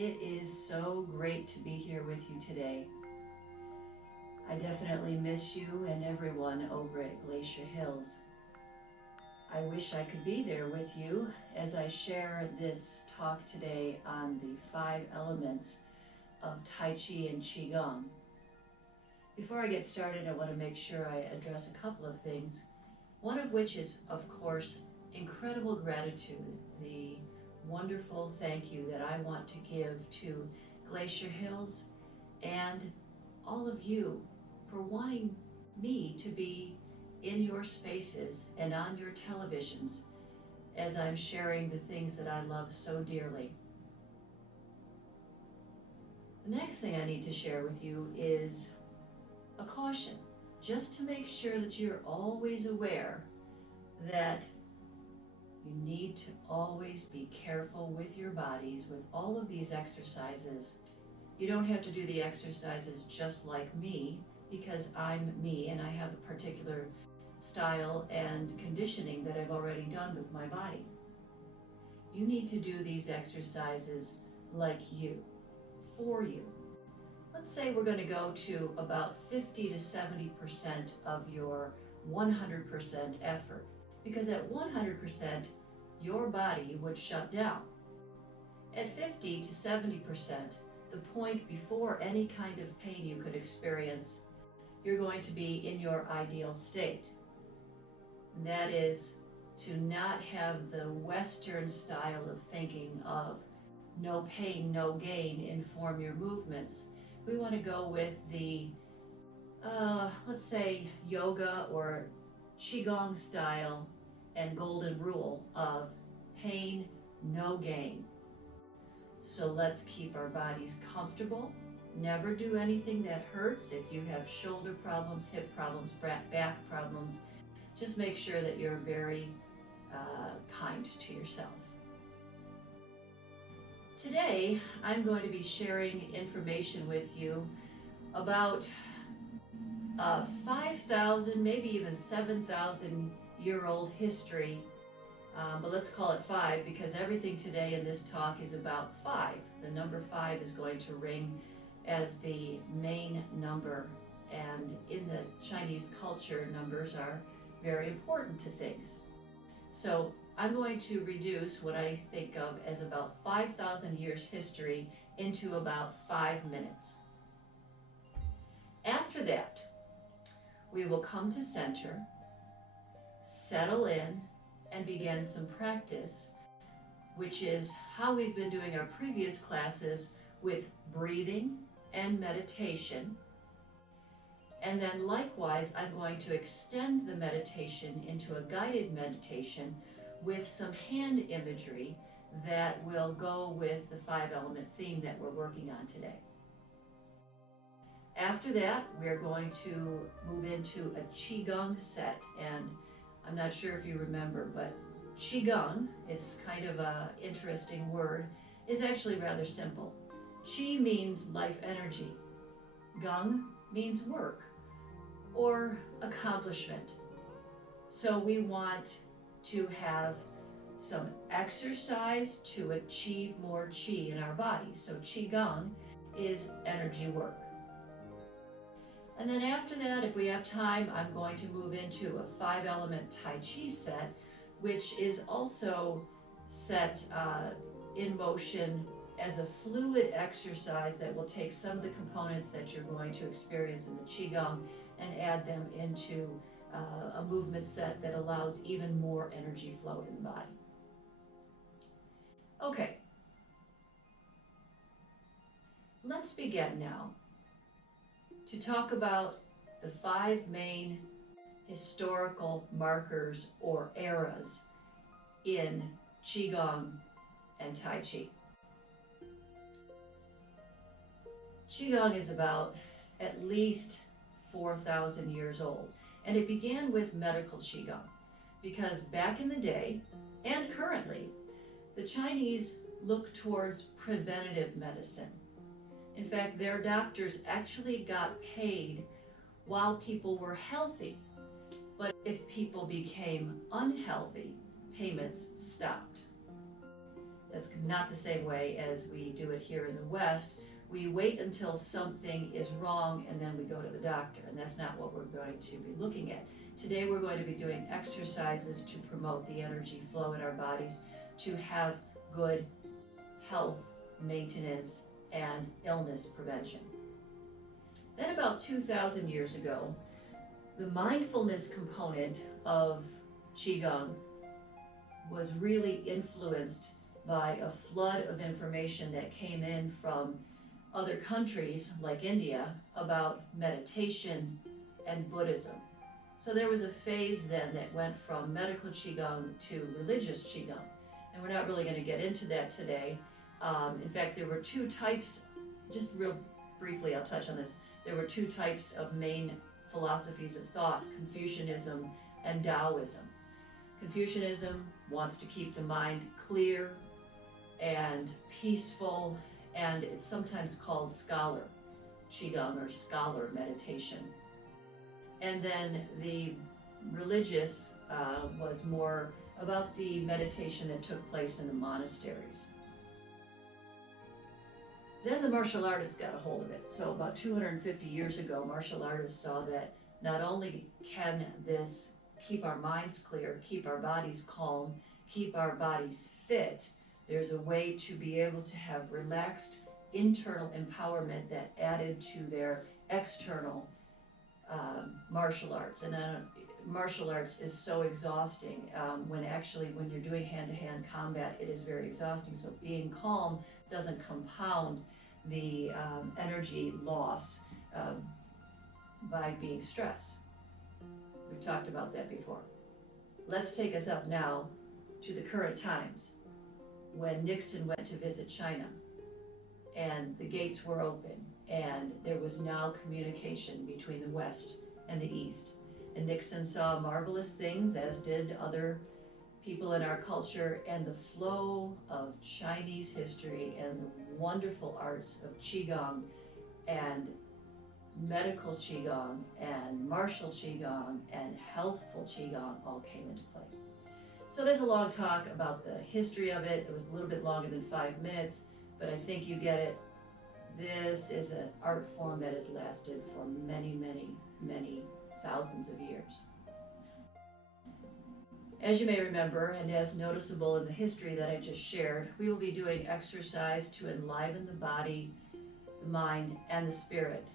It is so great to be here with you today. I definitely miss you and everyone over at Glacier Hills. I wish I could be there with you as I share this talk today on the 5 elements of Tai Chi and Qigong. Before I get started, I want to make sure I address a couple of things, one of which is, of course, incredible gratitude, the wonderful thank you that I want to give to Glacier Hills and all of you for wanting me to be in your spaces and on your televisions as I'm sharing the things that I love so dearly. The next thing I need to share with you is a caution, just to make sure that you're always aware that you need to always be careful with your bodies with all of these exercises. You don't have to do the exercises just like me, because I'm me and I have a particular style and conditioning that I've already done with my body. You need to do these exercises like you, for you. Let's say we're going to go to about 50 to 70% of your 100% effort, because at 100% your body would shut down. At 50 to 70%, the point before any kind of pain you could experience, you're going to be in your ideal state. And that is to not have the Western style of thinking of no pain, no gain inform your movements. We want to go with the, let's say, yoga or Qigong style and golden rule of pain, no gain. So let's keep our bodies comfortable. Never do anything that hurts. If you have shoulder problems, hip problems, back problems, just make sure that you're very kind to yourself. Today, I'm going to be sharing information with you about 5,000, maybe even 7,000 year old history, but let's call it 5 because everything today in this talk is about 5. The number 5 is going to ring as the main number, and in the Chinese culture, numbers are very important to things. So I'm going to reduce what I think of as about 5,000 years history into about 5 minutes. After that, we will come to center, settle in, and begin some practice, which is how we've been doing our previous classes with breathing and meditation. And then likewise, I'm going to extend the meditation into a guided meditation with some hand imagery that will go with the 5-element theme that we're working on today. After that, we're going to move into a Qigong set, and I'm not sure if you remember, but Qigong, it's kind of an interesting word, is actually rather simple. Qi means life energy. Gong means work or accomplishment. So we want to have some exercise to achieve more qi in our body. So Qigong is energy work. And then after that, if we have time, I'm going to move into a 5-element Tai Chi set, which is also set in motion as a fluid exercise that will take some of the components that you're going to experience in the Qigong and add them into a movement set that allows even more energy flow in the body. Okay, let's begin now to talk about the 5 main historical markers or eras in Qigong and Tai Chi. Qigong is about at least 4,000 years old, and it began with medical Qigong because back in the day and currently, the Chinese look towards preventative medicine. In fact, their doctors actually got paid while people were healthy, but if people became unhealthy, payments stopped. That's not the same way as we do it here in the West. We wait until something is wrong and then we go to the doctor, and that's not what we're going to be looking at. Today we're going to be doing exercises to promote the energy flow in our bodies, to have good health maintenance and illness prevention. Then about 2,000 years ago, the mindfulness component of Qigong was really influenced by a flood of information that came in from other countries like India about meditation and Buddhism. So there was a phase then that went from medical Qigong to religious Qigong. And we're not really going to get into that today. In fact, there were two types, just real briefly I'll touch on this. There were two types of main philosophies of thought, Confucianism and Taoism. Confucianism wants to keep the mind clear and peaceful, and it's sometimes called scholar Qigong or scholar meditation. And then the religious was more about the meditation that took place in the monasteries. Then the martial artists got a hold of it. So about 250 years ago, martial artists saw that not only can this keep our minds clear, keep our bodies calm, keep our bodies fit, there's a way to be able to have relaxed internal empowerment that added to their external martial arts. And martial arts is so exhausting. When you're doing hand-to-hand combat, it is very exhausting. So being calm doesn't compound the energy loss by being stressed. We've talked about that before. Let's take us up now to the current times when Nixon went to visit China and the gates were open and there was now communication between the West and the East. And Nixon saw marvelous things, as did other people in our culture, and the flow of Chinese history and the wonderful arts of Qigong and medical Qigong and martial Qigong and healthful Qigong all came into play. So there's a long talk about the history of it. It was a little bit longer than 5 minutes, but I think you get it. This is an art form that has lasted for many, many, many thousands of years. As you may remember, and as noticeable in the history that I just shared, we will be doing exercise to enliven the body, the mind, and the spirit,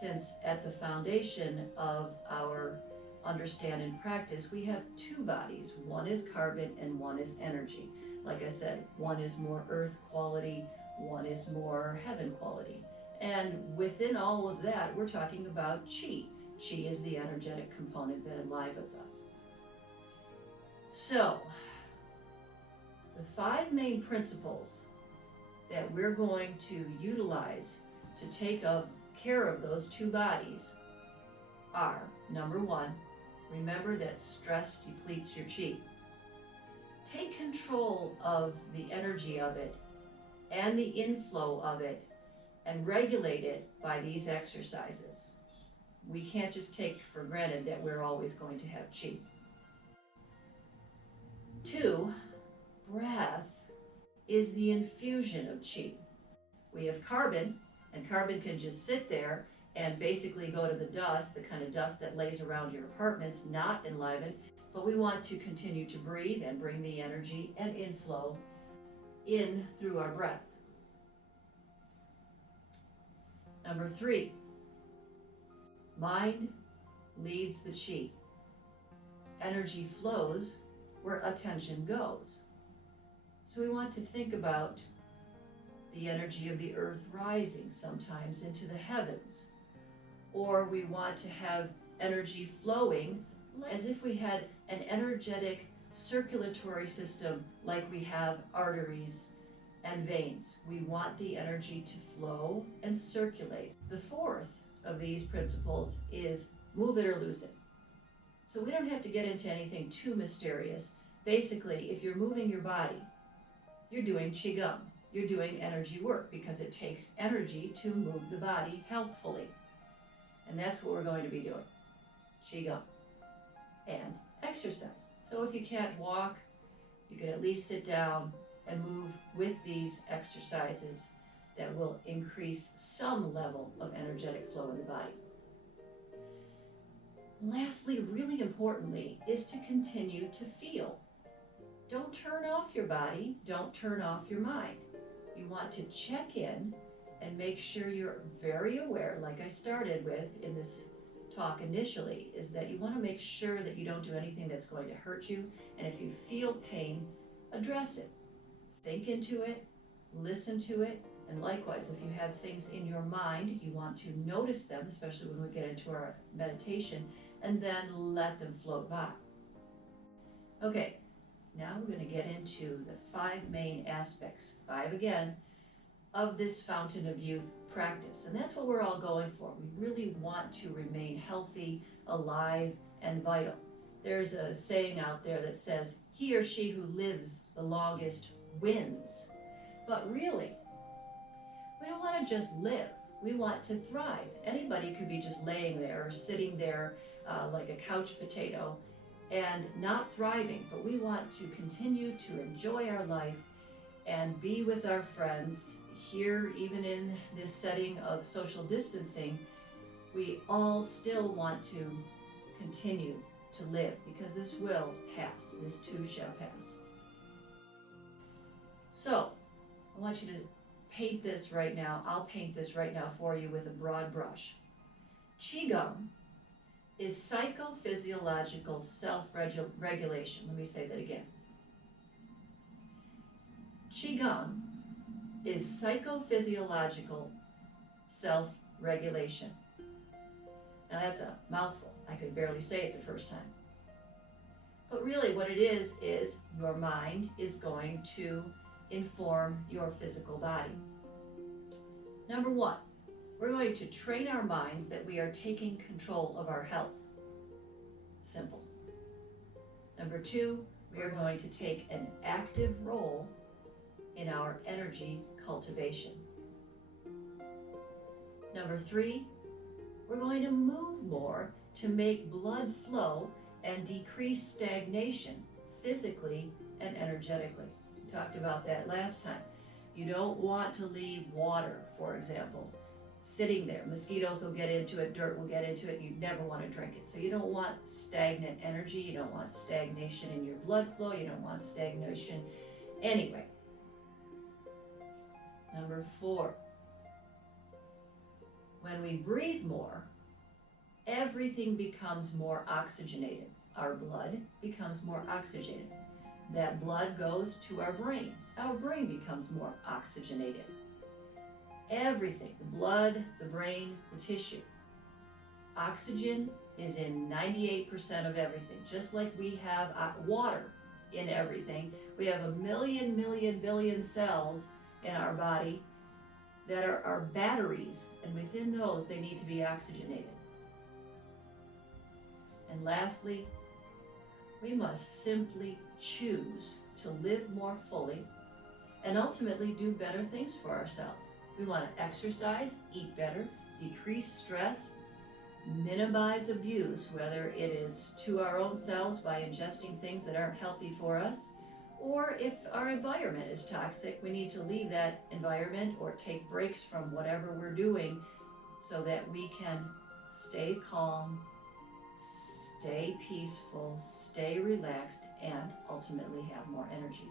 since at the foundation of our understand and practice, we have two bodies. One is carbon and one is energy. Like I said, one is more earth quality, one is more heaven quality. And within all of that, we're talking about Qi. Qi is the energetic component that enlivens us. So, the 5 main principles that we're going to utilize to take care of those two bodies are, number 1, remember that stress depletes your Qi. Take control of the energy of it and the inflow of it and regulate it by these exercises. We can't just take for granted that we're always going to have Qi. 2, breath is the infusion of Qi. We have carbon, and carbon can just sit there and basically go to the dust, the kind of dust that lays around your apartments, not enliven, but we want to continue to breathe and bring the energy and inflow in through our breath. Number 3, mind leads the Qi. Energy flows where attention goes. So we want to think about the energy of the earth rising sometimes into the heavens, or we want to have energy flowing as if we had an energetic circulatory system like we have arteries and veins. We want the energy to flow and circulate. The 4th of these principles is move it or lose it. So we don't have to get into anything too mysterious. Basically, if you're moving your body, you're doing Qigong. You're doing energy work because it takes energy to move the body healthfully. And that's what we're going to be doing, Qigong and exercise. So if you can't walk, you can at least sit down and move with these exercises that will increase some level of energetic flow in the body. Lastly, really importantly, is to continue to feel. Don't turn off your body, don't turn off your mind. You want to check in and make sure you're very aware, like I started with in this talk initially, is that you want to make sure that you don't do anything that's going to hurt you, and if you feel pain, address it. Think into it, listen to it, and likewise, if you have things in your mind, you want to notice them, especially when we get into our meditation, and then let them float by. Okay, now we're going to get into the 5 main aspects, 5 again, of this Fountain of Youth practice. And that's what we're all going for. We really want to remain healthy, alive, and vital. There's a saying out there that says, he or she who lives the longest wins. But really, we don't want to just live. We want to thrive. Anybody could be just laying there or sitting there like a couch potato and not thriving, but we want to continue to enjoy our life and be with our friends. Here, even in this setting of social distancing, we all still want to continue to live, because this will pass. This too shall pass. So, I want you to paint this right now. I'll paint this right now for you with a broad brush. Qigong is psychophysiological self-regulation. Let me say that again. Qigong is psychophysiological self-regulation. Now that's a mouthful. I could barely say it the first time. But really what it is your mind is going to inform your physical body. Number 1, we're going to train our minds that we are taking control of our health. Simple. Number 2, we are going to take an active role in our energy cultivation. Number 3, we're going to move more to make blood flow and decrease stagnation physically and energetically. We talked about that last time. You don't want to leave water, for example, sitting there. Mosquitoes will get into it, dirt will get into it, you never want to drink it. So you don't want stagnant energy, you don't want stagnation in your blood flow, you don't want stagnation anyway. Number 4, when we breathe more, everything becomes more oxygenated. Our blood becomes more oxygenated. That blood goes to our brain. Our brain becomes more oxygenated. Everything, the blood, the brain, the tissue. Oxygen is in 98% of everything. Just like we have water in everything, we have a million billion cells in our body that are our batteries, and within those they need to be oxygenated. And lastly, we must simply choose to live more fully and ultimately do better things for ourselves. We want to exercise, eat better, decrease stress, minimize abuse, whether it is to our own selves by ingesting things that aren't healthy for us, or if our environment is toxic, we need to leave that environment or take breaks from whatever we're doing so that we can stay calm, stay peaceful, stay relaxed, and ultimately have more energy.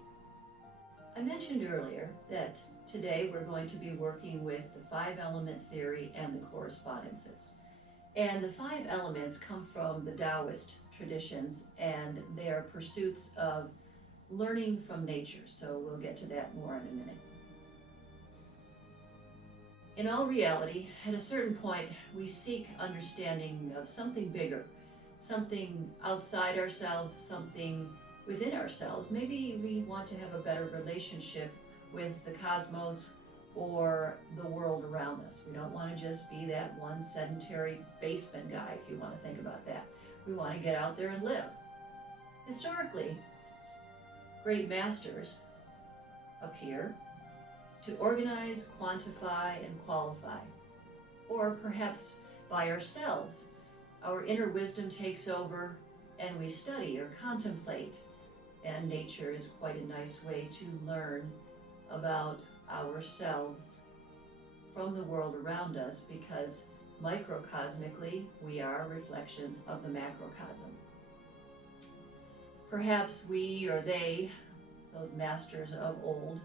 I mentioned earlier that today we're going to be working with the 5-element theory and the correspondences. And the 5 elements come from the Taoist traditions, and they are pursuits of learning from nature, so we'll get to that more in a minute. In all reality, at a certain point, we seek understanding of something bigger, something outside ourselves, something within ourselves. Maybe we want to have a better relationship with the cosmos or the world around us. We don't want to just be that one sedentary basement guy, if you want to think about that. We want to get out there and live. Historically, great masters appear to organize, quantify, and qualify. Or perhaps by ourselves, our inner wisdom takes over and we study or contemplate and nature is quite a nice way to learn about ourselves from the world around us, because microcosmically we are reflections of the macrocosm. Perhaps we or they, those masters of old,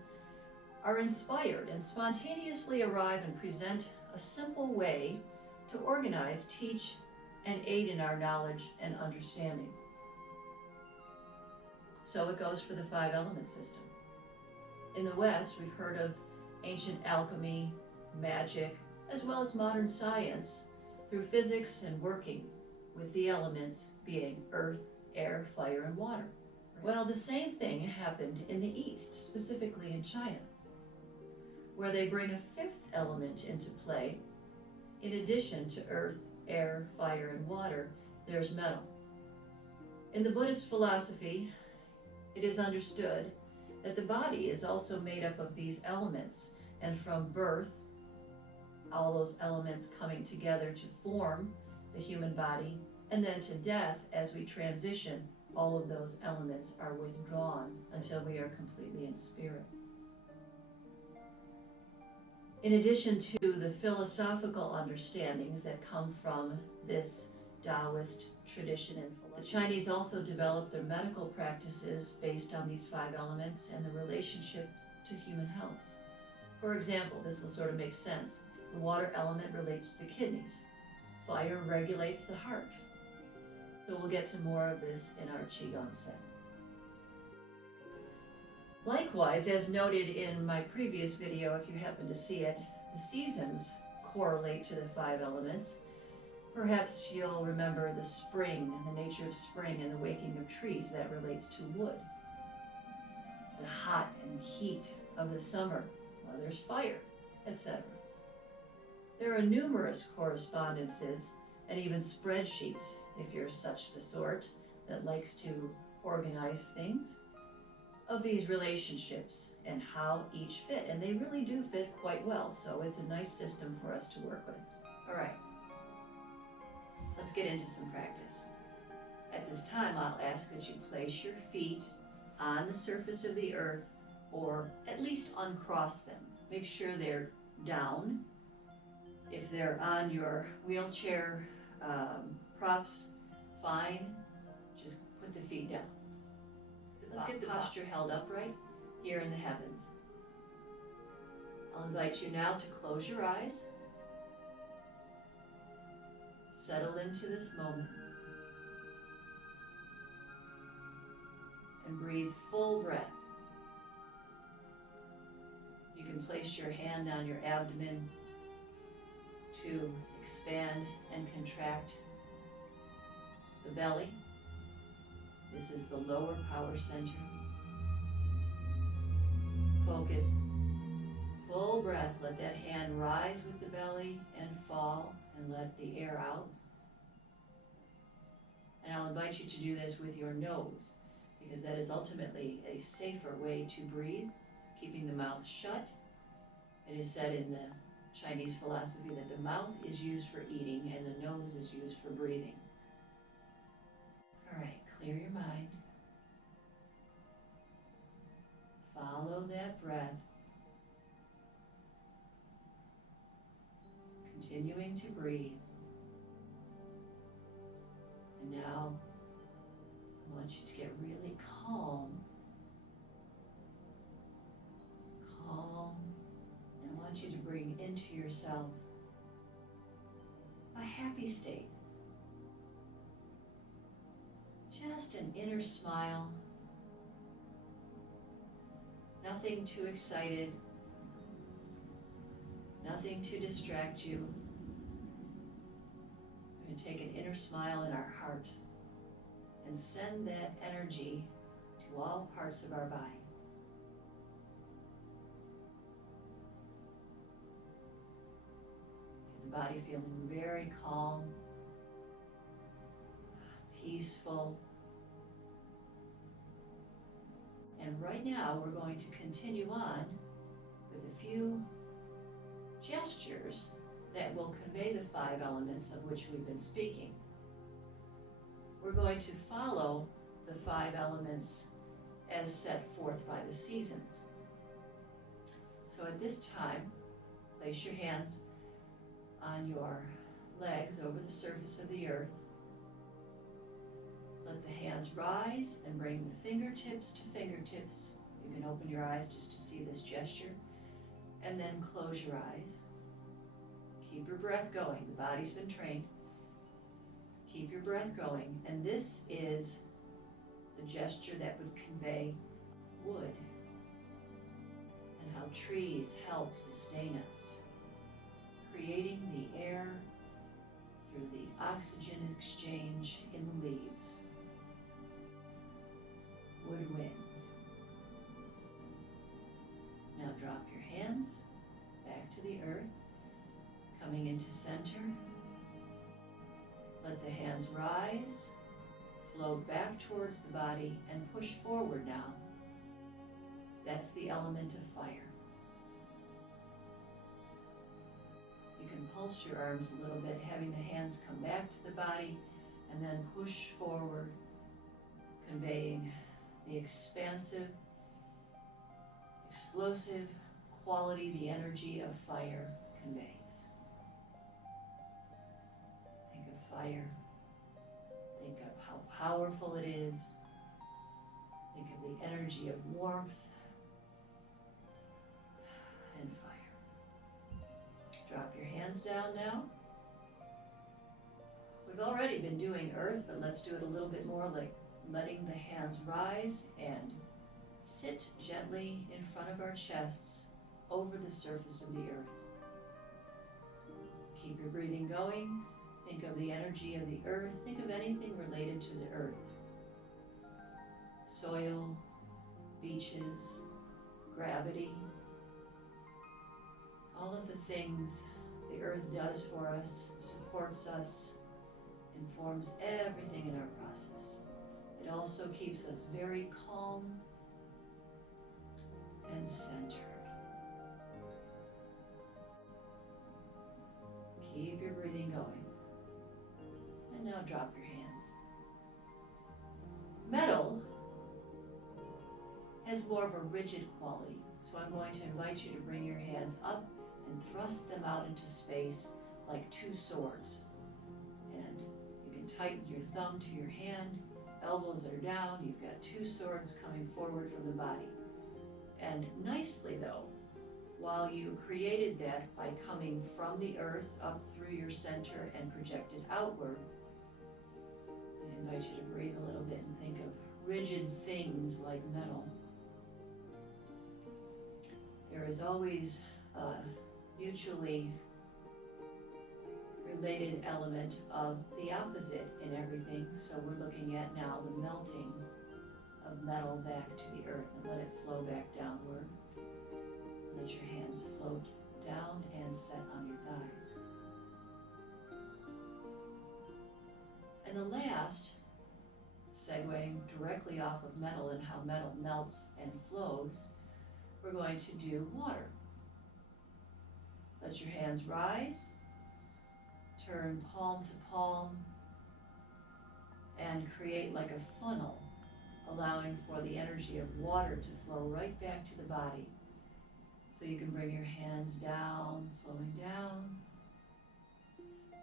are inspired and spontaneously arrive and present a simple way to organize, teach, and aid in our knowledge and understanding. So it goes for the 5-element system. In the West, we've heard of ancient alchemy, magic, as well as modern science through physics and working with the elements being earth, air, fire, and water. Well, the same thing happened in the East, specifically in China, where they bring a 5th element into play. In addition to earth, air, fire, and water, there's metal. In the Buddhist philosophy, it is understood that the body is also made up of these elements, and from birth, all those elements coming together to form the human body, and then to death, as we transition, all of those elements are withdrawn until we are completely in spirit. In addition to the philosophical understandings that come from this Taoist tradition and philosophy, the Chinese also developed their medical practices based on these 5 elements and the relationship to human health. For example, this will sort of make sense. The water element relates to the kidneys. Fire regulates the heart. So we'll get to more of this in our Qigong set. Likewise, as noted in my previous video, if you happen to see it, the seasons correlate to the 5 elements. Perhaps you'll remember the spring and the nature of spring and the waking of trees. That relates to wood. The hot and heat of the summer. Well, there's fire, etc. There are numerous correspondences and even spreadsheets, if you're such the sort that likes to organize things, of these relationships and how each fit. And they really do fit quite well, so it's a nice system for us to work with. All right, let's get into some practice. At this time, I'll ask that you place your feet on the surface of the earth, or at least uncross them. Make sure they're down. If they're on your wheelchair props, fine, just put the feet down. Let's get the posture held upright here in the heavens. I'll invite you now to close your eyes. Settle into this moment. And breathe full breath. You can place your hand on your abdomen to expand and contract the belly. This is the lower power center. Focus. Full breath. Let that hand rise with the belly and fall, and let the air out. And I'll invite you to do this with your nose, because that is ultimately a safer way to breathe, keeping the mouth shut. It is said in the Chinese philosophy that the mouth is used for eating and the nose is used for breathing. All right, clear your mind. Follow that breath. Continuing to breathe. And now I want you to get really calm. Calm. And I want you to bring into yourself a happy state. Just an inner smile. Nothing too excited. Nothing to distract you. We're going to take an inner smile in our heart and send that energy to all parts of our body. Get the body feeling very calm, peaceful. And right now we're going to continue on with a few gestures that will convey the 5 elements of which we've been speaking. We're going to follow the 5 elements as set forth by the seasons. So at this time, place your hands on your legs over the surface of the earth. Let the hands rise and bring the fingertips to fingertips. You can open your eyes just to see this gesture, and then close your eyes. Keep your breath going. The body's been trained. Keep your breath going, and this is the gesture that would convey wood and how trees help sustain us, creating the air through the oxygen exchange in the leaves. Wood wind. Now drop your hands back to the earth, coming into center. Let the hands rise, float back towards the body, and push forward now. That's the element of fire. You can pulse your arms a little bit, having the hands come back to the body, and then push forward, conveying the expansive, explosive quality the energy of fire conveys. Think of fire. Think of how powerful it is. Think of the energy of warmth and fire. Drop your hands down now. We've already been doing earth, but let's do it a little bit more, like letting the hands rise and sit gently in front of our chests over the surface of the earth. Keep your breathing going. Think of the energy of the earth. Think of anything related to the earth. Soil, beaches, gravity, all of the things the earth does for us, supports us, informs everything in our process. It also keeps us very calm and centered. Keep your breathing going. And now drop your hands. Metal has more of a rigid quality, so I'm going to invite you to bring your hands up and thrust them out into space like two swords. And you can tighten your thumb to your hand, elbows are down, you've got two swords coming forward from the body. And nicely though, while you created that by coming from the earth up through your center and projected outward, I invite you to breathe a little bit and think of rigid things like metal. There is always a mutually related element of the opposite in everything, so we're looking at now the melting of metal back to the earth, and let it flow back downward. Let your hands float down and set on your thighs. And the last, segueing directly off of metal and how metal melts and flows, we're going to do water. Let your hands rise, turn palm to palm, and create like a funnel, allowing for the energy of water to flow right back to the body. So you can bring your hands down, flowing down,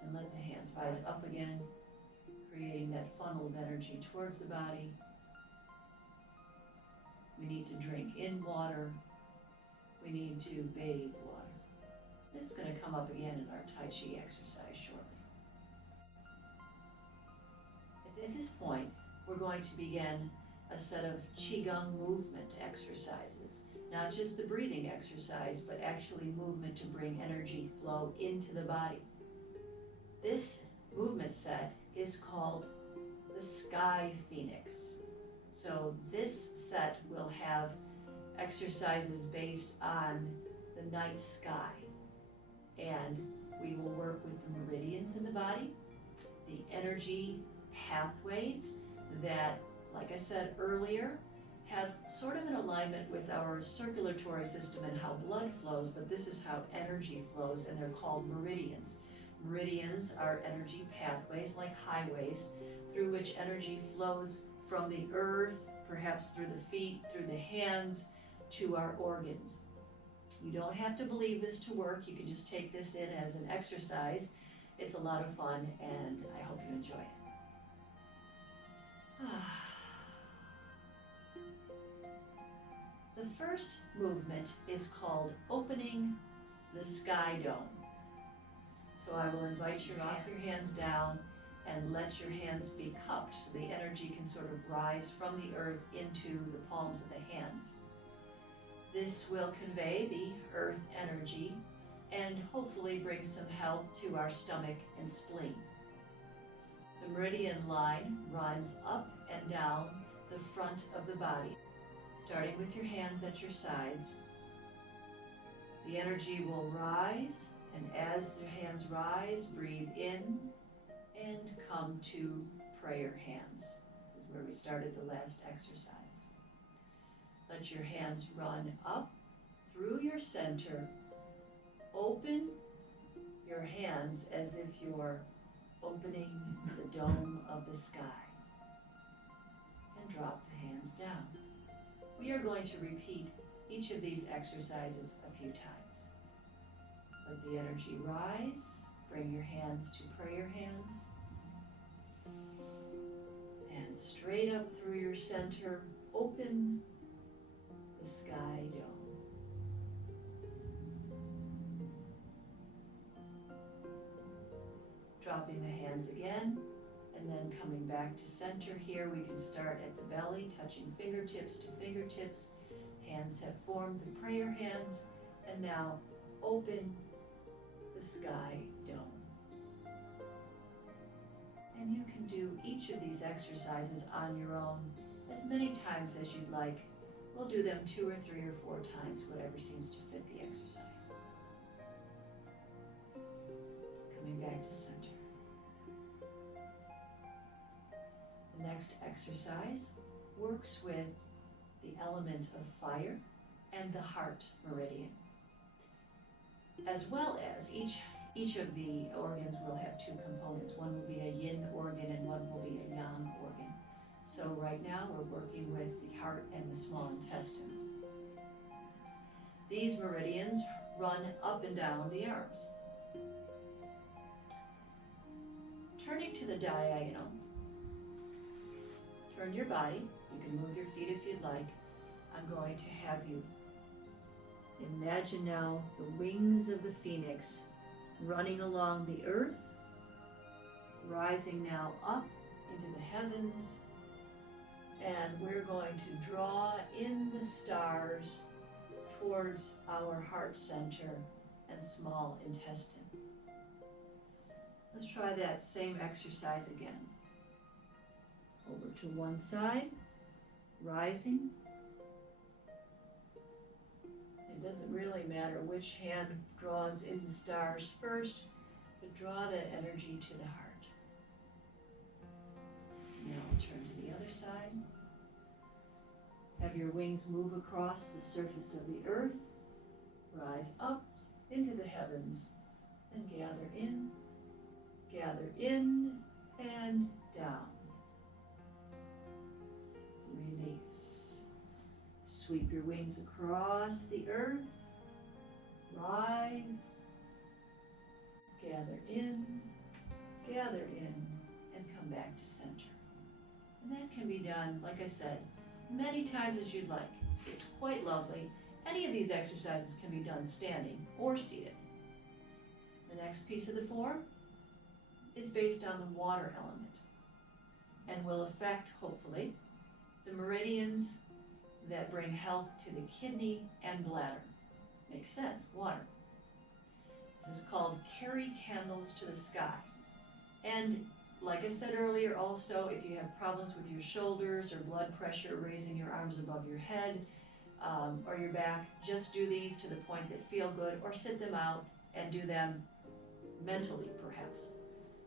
and let the hands rise up again, creating that funnel of energy towards the body. We need to drink in water. We need to bathe water. This is going to come up again in our Tai Chi exercise shortly. At this point, we're going to begin a set of Qigong movement exercises. Not just the breathing exercise, but actually movement to bring energy flow into the body. This movement set is called the Sky Phoenix. So this set will have exercises based on the night sky. And we will work with the meridians in the body, the energy pathways that, like I said earlier, have sort of an alignment with our circulatory system and how blood flows, but this is how energy flows, and they're called meridians. Meridians are energy pathways, like highways, through which energy flows from the earth, perhaps through the feet, through the hands, to our organs. You don't have to believe this to work. You can just take this in as an exercise. It's a lot of fun, and I hope you enjoy it. The first movement is called opening the sky dome. So I will invite you to rock your hands down and let your hands be cupped so the energy can sort of rise from the earth into the palms of the hands. This will convey the earth energy and hopefully bring some health to our stomach and spleen. The meridian line runs up and down the front of the body, starting with your hands at your sides. The energy will rise, and as the hands rise, breathe in and come to prayer hands. This is where we started the last exercise. Let your hands run up through your center. Open your hands as if you're opening the dome of the sky. And drop the hands down. We are going to repeat each of these exercises a few times. Let the energy rise. Bring your hands to prayer hands. And straight up through your center, open the sky dome. Dropping the hands again, and then coming back to center here. We can start at the belly, touching fingertips to fingertips. Hands have formed the prayer hands, and now open the sky dome. And you can do each of these exercises on your own as many times as you'd like. We'll do them 2 or 3 or 4 times, whatever seems to fit the exercise. Coming back to center. The next exercise works with the element of fire and the heart meridian. As well as each of the organs will have 2 components. One will be a yin organ and one will be a yang organ. So right now we're working with the heart and the small intestines. These meridians run up and down the arms. Turning to the diagonal, turn your body. You can move your feet if you'd like. I'm going to have you imagine now the wings of the phoenix running along the earth, rising now up into the heavens, and we're going to draw in the stars towards our heart center and small intestine. Let's try that same exercise again. Over to one side, rising. It doesn't really matter which hand draws in the stars first, but draw that energy to the heart. Now turn to the other side. Have your wings move across the surface of the earth, rise up into the heavens, and gather in, and down. Release. Sweep your wings across the earth, rise, gather in, and come back to center. And that can be done, like I said, many times as you'd like. It's quite lovely. Any of these exercises can be done standing or seated. The next piece of the form is based on the water element and will affect, hopefully, the meridians that bring health to the kidney and bladder. Makes sense, water. This is called carry candles to the sky. And like I said earlier, also, if you have problems with your shoulders or blood pressure, raising your arms above your head or your back, just do these to the point that feel good, or sit them out and do them mentally, perhaps,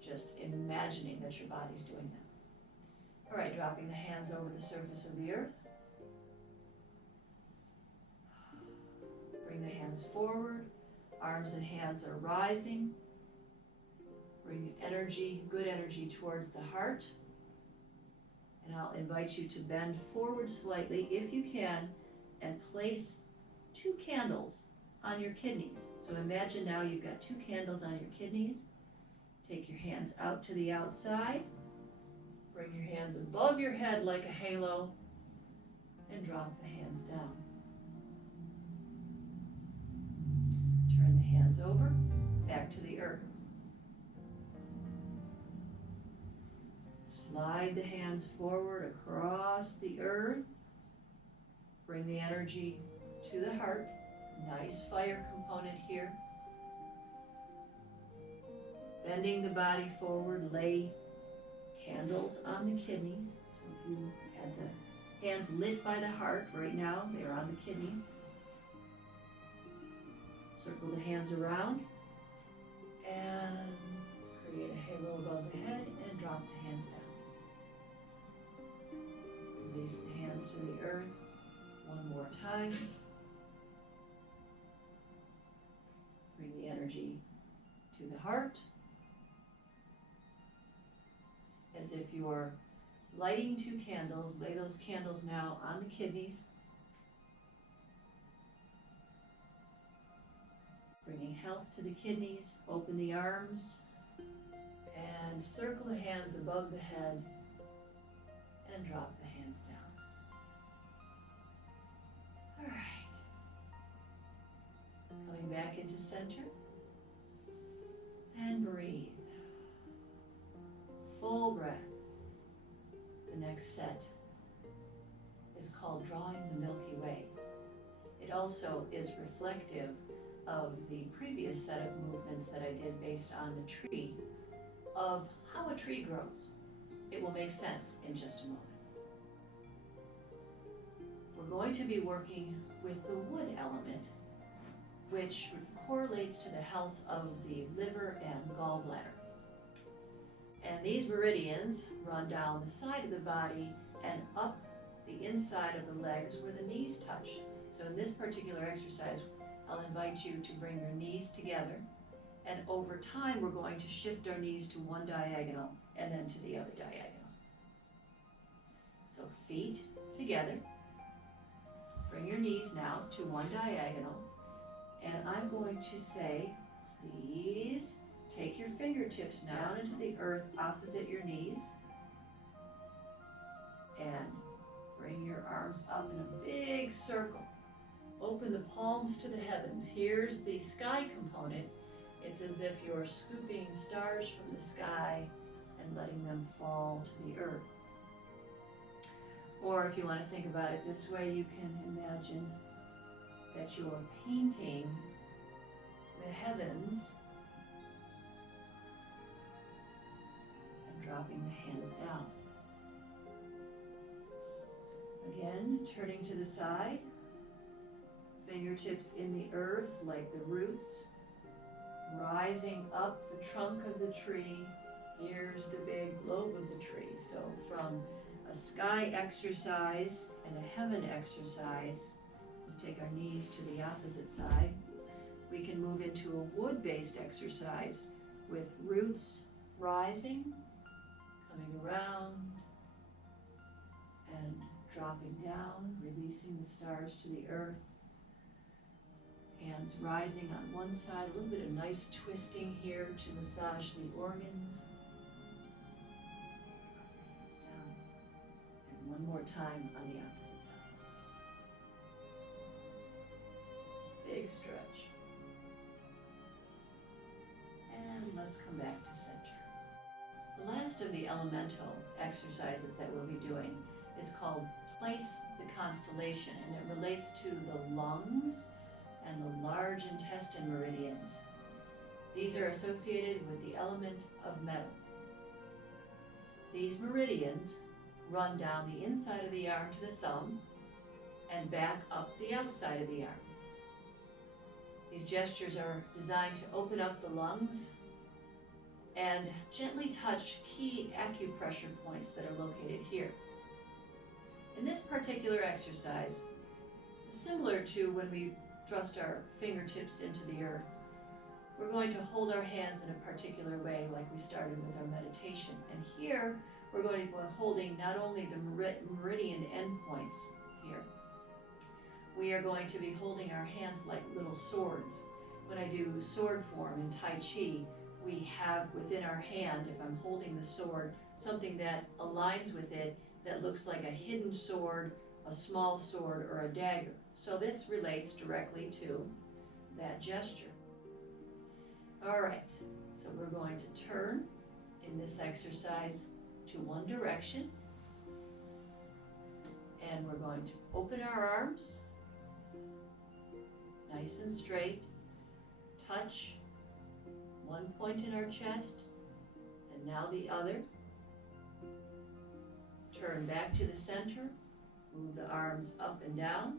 just imagining that your body's doing them. All right, dropping the hands over the surface of the earth. Bring the hands forward. Arms and hands are rising. Bring energy, good energy, towards the heart. And I'll invite you to bend forward slightly if you can and place 2 candles on your kidneys. So imagine now you've got 2 candles on your kidneys. Take your hands out to the outside. Bring your hands above your head like a halo and drop the hands down. Turn the hands over, back to the earth. Slide the hands forward across the earth. Bring the energy to the heart. Nice fire component here. Bending the body forward, lay candles on the kidneys. So if you had the hands lit by the heart, right now they're on the kidneys. Circle the hands around and create a halo above the head and drop the hands down. Release the hands to the earth one more time. Bring the energy to the heart, as if you're lighting 2 candles. Lay those candles now on the kidneys. Bringing health to the kidneys. Open the arms and circle the hands above the head and drop the hands down. All right. Coming back into center and breathe. Full breath. The next set is called Drawing the Milky Way. It also is reflective of the previous set of movements that I did based on the tree, of how a tree grows. It will make sense in just a moment. We're going to be working with the wood element, which correlates to the health of the liver and gallbladder. And these meridians run down the side of the body and up the inside of the legs where the knees touch. So in this particular exercise, I'll invite you to bring your knees together, and over time we're going to shift our knees to one diagonal and then to the other diagonal. So feet together. Bring your knees now to one diagonal, and I'm going to say, please take your fingertips down into the earth opposite your knees, and bring your arms up in a big circle. Open the palms to the heavens. Here's the sky component. It's as if you're scooping stars from the sky and letting them fall to the earth. Or if you want to think about it this way, you can imagine that you're painting the heavens and dropping the hands down. Again, turning to the side, fingertips in the earth like the roots, rising up the trunk of the tree. Here's the big globe of the tree. So from a sky exercise and a heaven exercise, let's take our knees to the opposite side. We can move into a wood-based exercise with roots rising, coming around, and dropping down, releasing the stars to the earth. Hands rising on one side, a little bit of nice twisting here to massage the organs. Hands down. And one more time on the opposite side. Big stretch. And let's come back to center. The last of the elemental exercises that we'll be doing is called Place the Constellation, and it relates to the lungs and the large intestine meridians. These are associated with the element of metal. These meridians run down the inside of the arm to the thumb and back up the outside of the arm. These gestures are designed to open up the lungs and gently touch key acupressure points that are located here. In this particular exercise, similar to when we thrust our fingertips into the earth, we're going to hold our hands in a particular way like we started with our meditation. And here we're going to be holding not only the meridian endpoints here, we are going to be holding our hands like little swords. When I do sword form in Tai Chi, we have within our hand, if I'm holding the sword, something that aligns with it that looks like a hidden sword, a small sword, or a dagger. So this relates directly to that gesture. All right, so we're going to turn in this exercise to one direction, and we're going to open our arms nice and straight, touch one point in our chest and now the other. Turn back to the center, move the arms up and down,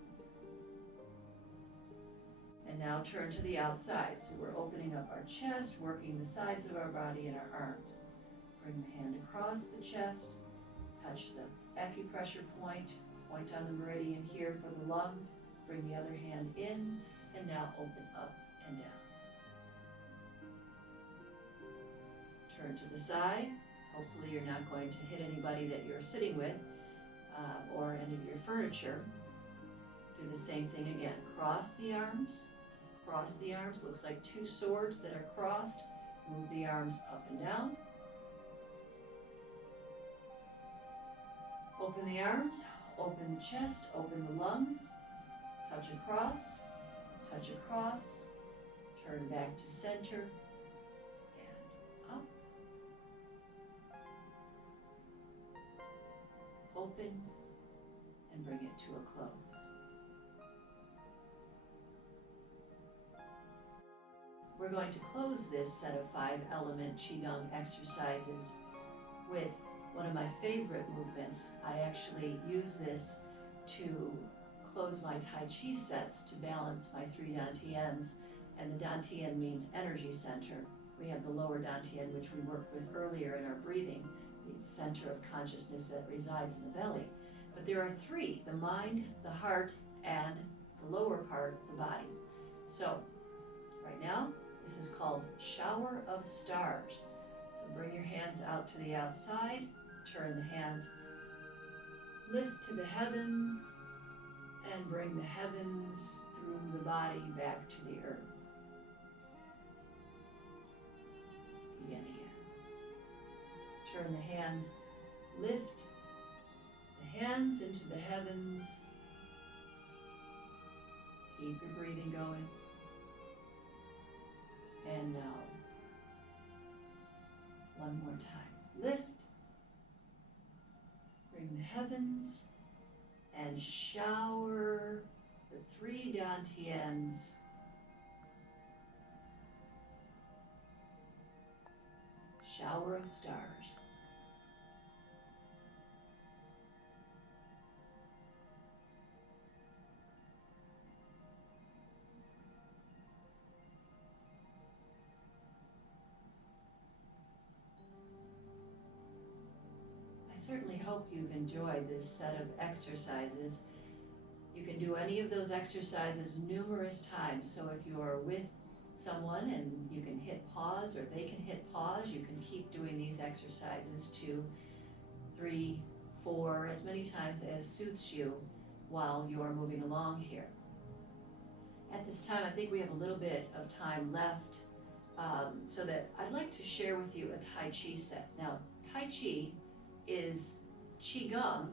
and now turn to the outside. So we're opening up our chest, working the sides of our body and our arms. Bring the hand across the chest, touch the acupressure point, point on the meridian here for the lungs, bring the other hand in, and now open up and down. Turn to the side. Hopefully you're not going to hit anybody that you're sitting with or any of your furniture. Do the same thing again. Cross the arms. Cross the arms. Looks like two swords that are crossed. Move the arms up and down. Open the arms. Open the chest. Open the lungs. Touch across. Touch across. Turn back to center. And up. Open and bring it to a close. We're going to close this set of 5 Element Qigong exercises with one of my favorite movements. I actually use this to close my Tai Chi sets to balance my 3 dantians, and the dantian means energy center. We have the lower dantian, which we worked with earlier in our breathing, the center of consciousness that resides in the belly. But there are 3, the mind, the heart, and the lower part of the body. So right now, this is called Shower of Stars. So bring your hands out to the outside, turn the hands, lift to the heavens, and bring the heavens through the body back to the earth. Begin again. Turn the hands, lift the hands into the heavens. Keep your breathing going. And now, one more time. Lift, bring the heavens, and shower the 3 dantians shower of stars. I certainly hope you've enjoyed this set of exercises. You can do any of those exercises numerous times, so if you are with someone and you can hit pause or they can hit pause, you can keep doing these exercises 2, 3, 4, as many times as suits you while you're moving along here. At this time, I think we have a little bit of time left, so that I'd like to share with you a Tai Chi set. Now, Tai Chi is Qigong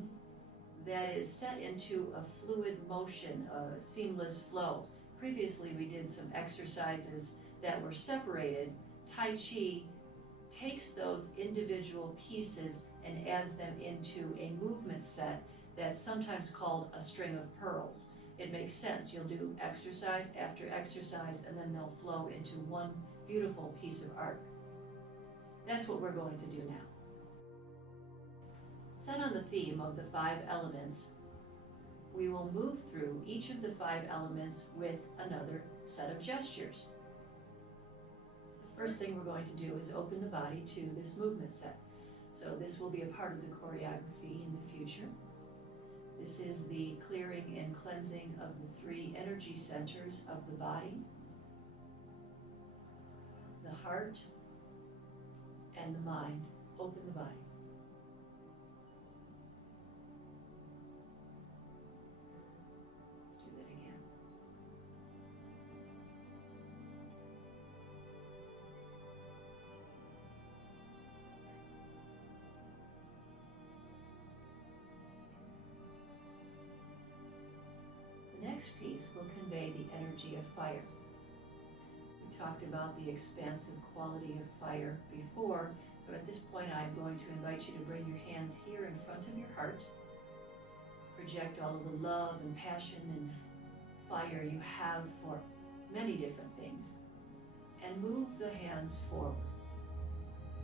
that is set into a fluid motion, a seamless flow. Previously, we did some exercises that were separated. Tai Chi takes those individual pieces and adds them into a movement set that's sometimes called a string of pearls. It makes sense. You'll do exercise after exercise, and then they'll flow into one beautiful piece of art. That's what we're going to do now. Set on the theme of the 5 elements, we will move through each of the 5 elements with another set of gestures. The first thing we're going to do is open the body to this movement set. So this will be a part of the choreography in the future. This is the clearing and cleansing of the 3 energy centers of the body, the heart, and the mind. Open the body. next piece will convey the energy of fire. We talked about the expansive quality of fire before, so at this point I'm going to invite you to bring your hands here in front of your heart. Project all of the love and passion and fire you have for many different things, and move the hands forward.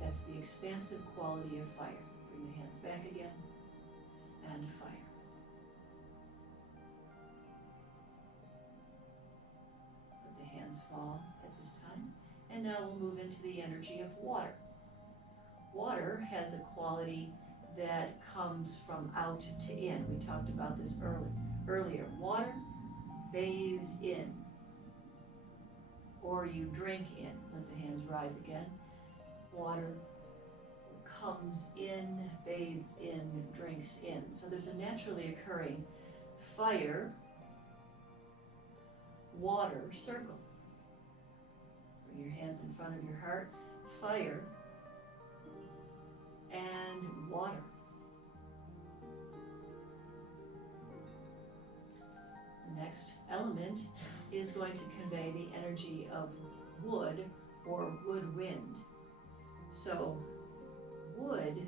That's the expansive quality of fire. Bring the hands back again, and fire. Let the hands fall at this time. And now we'll move into the energy of water. Water has a quality that comes from out to in. We talked about this earlier. Water bathes in, or you drink in. Let the hands rise again. Water comes in, bathes in, drinks in. So there's a naturally occurring fire, water circle. Bring your hands in front of your heart. Fire and water. The next element is going to convey the energy of wood or wood wind. So wood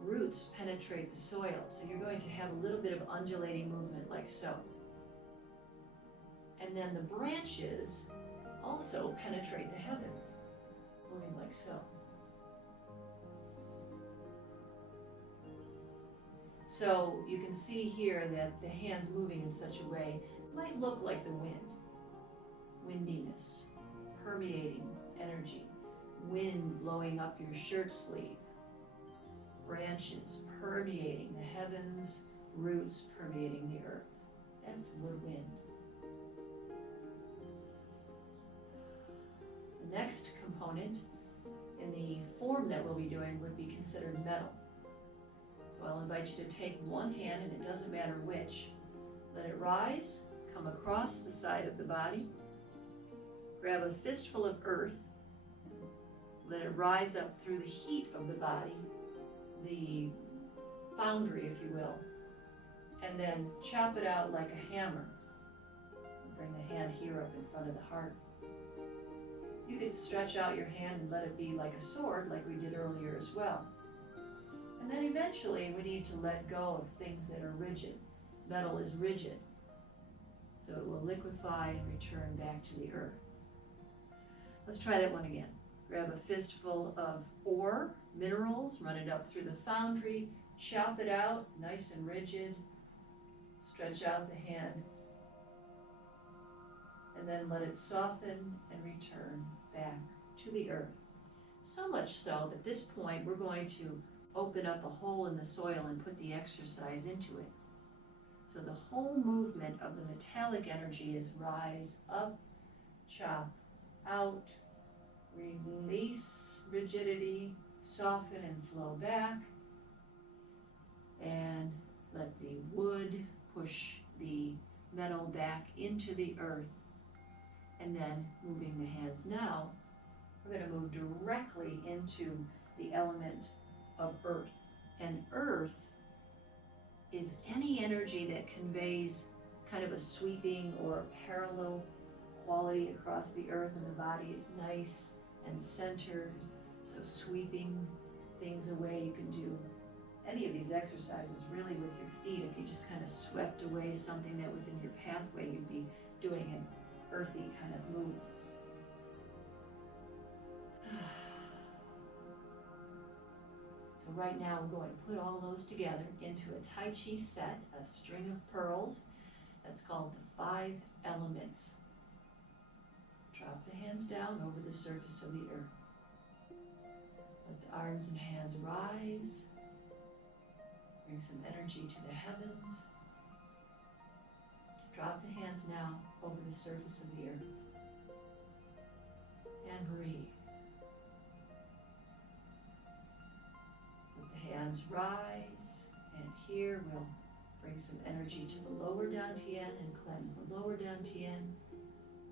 roots penetrate the soil, so you're going to have a little bit of undulating movement like so. And then the branches also penetrate the heavens, moving like so. So you can see here that the hands moving in such a way might look like the wind. Windiness, permeating energy, wind blowing up your shirt sleeve, branches permeating the heavens, roots permeating the earth. That's wood wind. The next component in the form that we'll be doing would be considered metal. So I'll invite you to take one hand, and it doesn't matter which. Let it rise, come across the side of the body, grab a fistful of earth, let it rise up through the heat of the body, the foundry, if you will, and then chop it out like a hammer. Bring the hand here up in front of the heart. You could stretch out your hand and let it be like a sword, like we did earlier as well. And then eventually we need to let go of things that are rigid. Metal is rigid, so it will liquefy and return back to the earth. Let's try that one again. Grab a fistful of ore, minerals, run it up through the foundry, chop it out, nice and rigid, stretch out the hand, and then let it soften and return back to the earth. So much so that at this point we're going to open up a hole in the soil and put the exercise into it. So the whole movement of the metallic energy is rise up, chop out, release rigidity, soften and flow back, and let the wood push the metal back into the earth. And then moving the hands now, we're going to move directly into the element of earth. And earth is any energy that conveys kind of a sweeping or parallel quality across the earth, and the body is nice and centered, so sweeping things away. You can do any of these exercises really with your feet. If you just kind of swept away something that was in your pathway, you'd be doing an earthy kind of move. So right now we're going to put all those together into a Tai Chi set, a string of pearls. That's called the 5 elements. Drop the hands down over the surface of the earth. Let the arms and hands rise. Bring some energy to the heavens. Drop the hands now over the surface of the earth. And breathe. Let the hands rise. And here we'll bring some energy to the lower dantian and cleanse the lower dantian.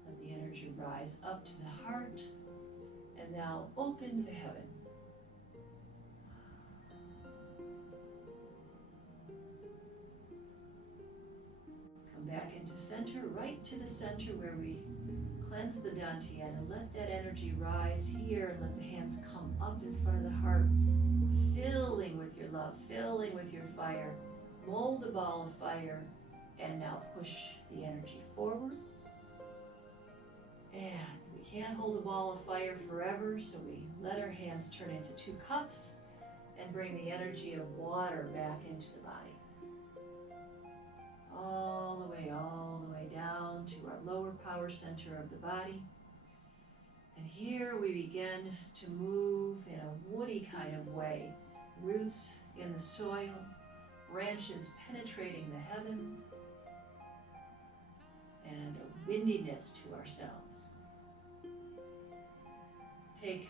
Let the energy rise up to the heart. And now open to heaven. Come back into center, right to the center where we cleanse the dantian, and let that energy rise here, and let the hands come up in front of the heart, filling with your love, filling with your fire. Mold a ball of fire, and now push the energy forward. And we can't hold a ball of fire forever, so we let our hands turn into 2 cups and bring the energy of water back into the body. All the way down to our lower power center of the body. And here we begin to move in a woody kind of way. Roots in the soil, branches penetrating the heavens, and a windiness to ourselves. Take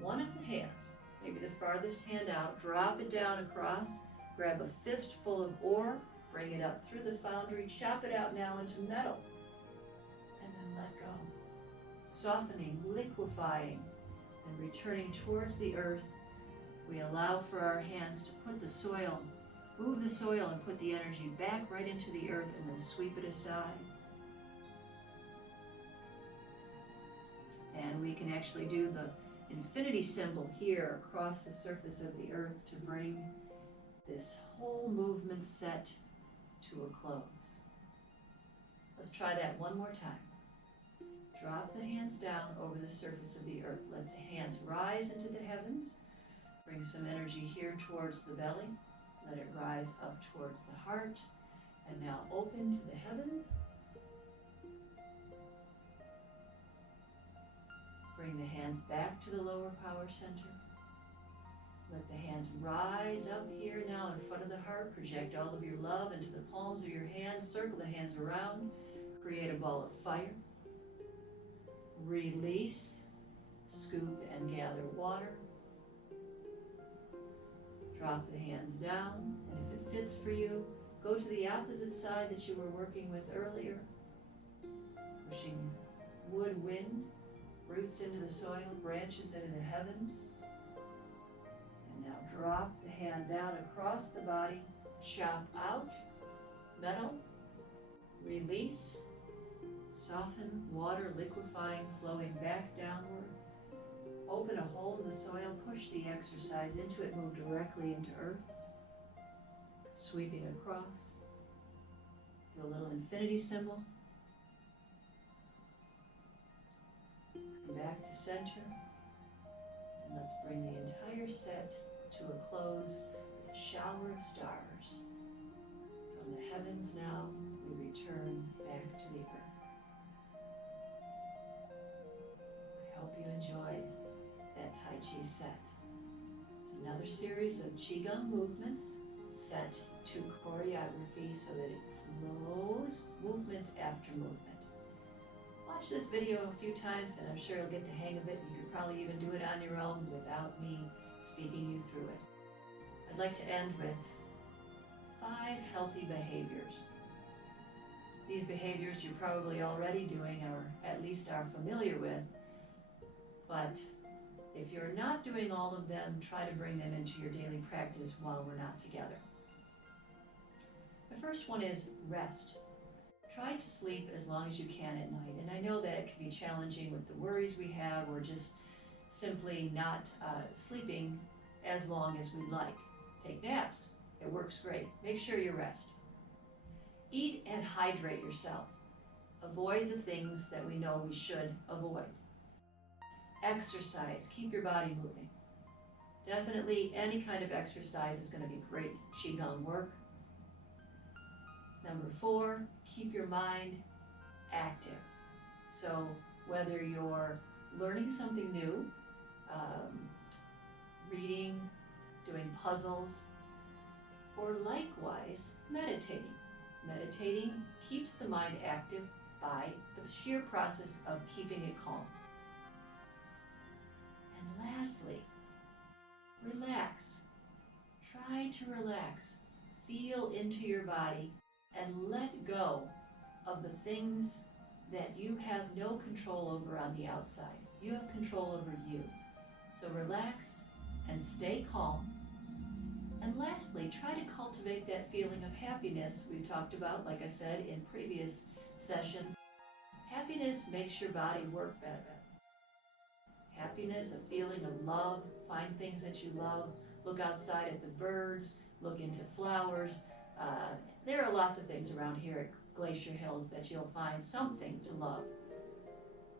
one of the hands, maybe the farthest hand out, drop it down across, grab a fistful of ore, bring it up through the foundry, chop it out now into metal, and then let go. Softening, liquefying, and returning towards the earth. We allow for our hands to put the soil, move the soil and put the energy back right into the earth, and then sweep it aside. And we can actually do the infinity symbol here across the surface of the earth to bring this whole movement set to a close. Let's try that one more time. Drop the hands down over the surface of the earth. Let the hands rise into the heavens. Bring some energy here towards the belly. Let it rise up towards the heart. And now open to the heavens. Bring the hands back to the lower power center. Let the hands rise up here now in front of the heart. Project all of your love into the palms of your hands. Circle the hands around. Create a ball of fire. Release. Scoop and gather water. Drop the hands down. And if it fits for you, go to the opposite side that you were working with earlier. Pushing wood, wind, roots into the soil, branches into the heavens. And now drop the hand down across the body, chop out, metal, release, soften, water liquefying, flowing back downward. Open a hole in the soil, push the exercise into it, move directly into earth, sweeping across. Do a little infinity symbol. Come back to center. And let's bring the entire set to a close with a shower of stars. From the heavens now, we return back to the earth. I hope you enjoyed that Tai Chi set. It's another series of Qigong movements set to choreography so that it flows movement after movement. Watch this video a few times and I'm sure you'll get the hang of it. You could probably even do it on your own without me speaking you through it. I'd like to end with 5 healthy behaviors. These behaviors you're probably already doing or at least are familiar with, but if you're not doing all of them, try to bring them into your daily practice while we're not together. The first one is rest. Try to sleep as long as you can at night. And I know that it can be challenging with the worries we have or just simply not sleeping as long as we'd like. Take naps. It works great. Make sure you rest. Eat and hydrate yourself. Avoid the things that we know we should avoid. Exercise. Keep your body moving. Definitely any kind of exercise is going to be great Qigong work. Number 4, keep your mind active. So whether you're learning something new, reading, doing puzzles, or likewise meditating. Meditating keeps the mind active by the sheer process of keeping it calm. And lastly, relax. Try to relax. Feel into your body and let go of the things that you have no control over on the outside. You have control over you. So relax and stay calm And lastly, try to cultivate that feeling of happiness we talked about, like I said in previous sessions. Happiness makes your body work better. Happiness, a feeling of love, find things that you love, look outside at the birds, look into flowers. There are lots of things around here at Glacier Hills that you'll find something to love.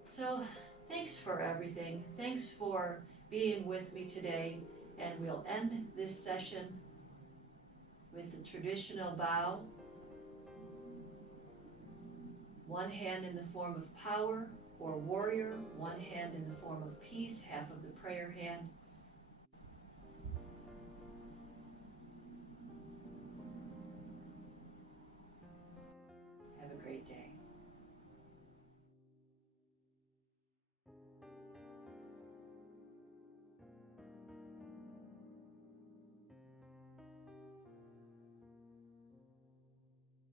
So thanks for everything. Thanks for being with me today. And we'll end this session with the traditional bow. One hand in the form of power or warrior, one hand in the form of peace, half of the prayer hand. Have a great day.